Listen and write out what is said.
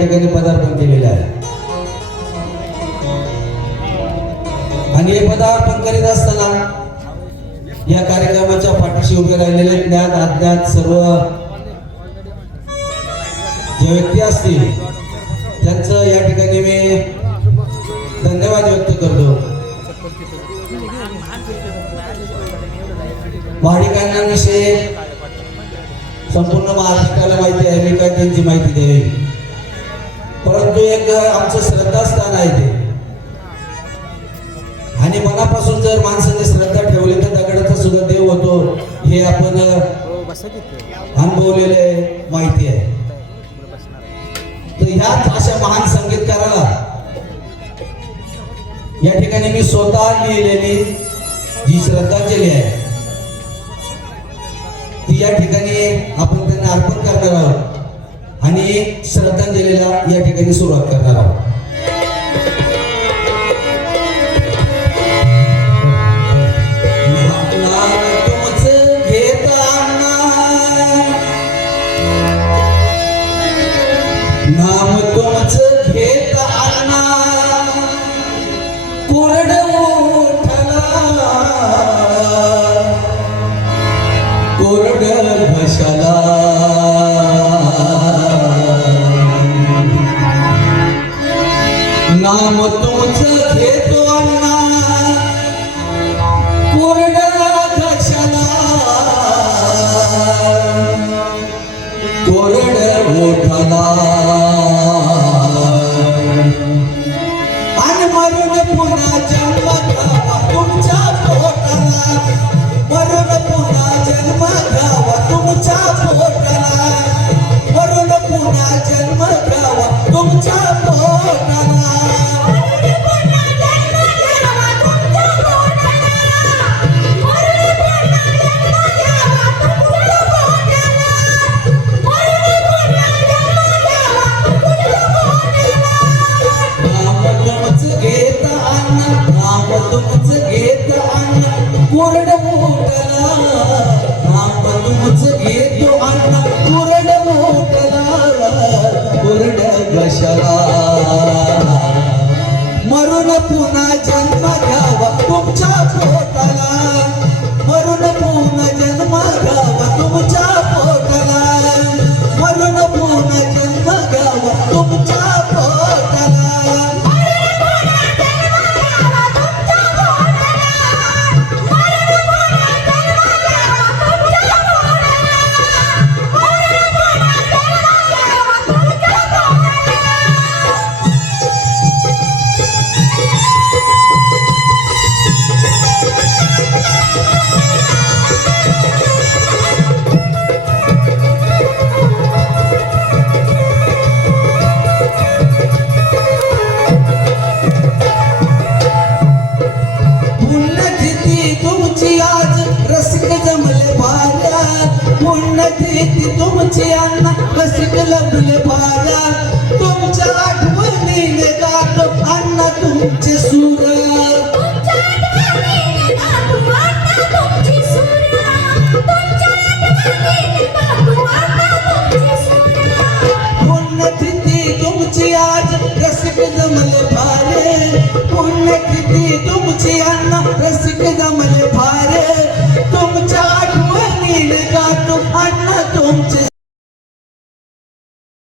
ठिकाणी पदार्पण केलेले आहे आणि हे पदार्पण करीत असताना या कार्यक्रमाच्या पाठीशी उभे राहिलेले ज्ञात अज्ञात सर्व जे व्यक्ती असतील त्यांचं या ठिकाणी मी धन्यवाद व्यक्त करतो। भाविकांविषयी संपूर्ण महाराष्ट्राला माहिती आहे, मी काय त्यांची माहिती द्यावी, परंतु एक आमचं श्रद्धास्थान आहे ते आणि मनापासून जर माणसाने श्रद्धा ठेवली तर दगडाचा सुद्धा देव होतो हे आपण अनुभवलेले माहिती आहे। तर ह्याच अशा महान संगीतकाराला या ठिकाणी मी स्वतः लिहिलेली जी श्रद्धांजली आहे ती या ठिकाणी आपण त्यांना अर्पण करणार आहोत आणि श्रद्धांजलीला या ठिकाणी सुरुवात करणार आहोत। नाम तुमचं घेत अण्णा कोरड ओठला कोरड घशाला नाम तुमचं घेतो अण्णा कोरड घशाला कोरड ओठला आणि मरून पुन्हा जन्म घ्यावा तुमच्या पोटाला मरून पुन्हा जन्म घ्यावा तुमच्या पोटाला मरून पुन्हा जन्म घ्यावा तुमच्या पोटाला कोरड मोठला नाम तुमचं घेतो अण्णा कोरड मोठला कोरड घशाला मरून पुन्हा जन्म घ्यावा तुमच्या पोटाला मरून पुन्हा जन्म घ्यावा तुमच्या पोटाला मरून पुन्हा जन्म घ्यावा तुमच्या पोटाला तुमची अण्णा रसिक लबले भाज्या तुमच्या आठवणीने गातो अण्णा तुमचे सूर पुण्यतिथी तुमची आज रसिक जमले भाले पुण्यतिथी तुमची अण्णा रसिक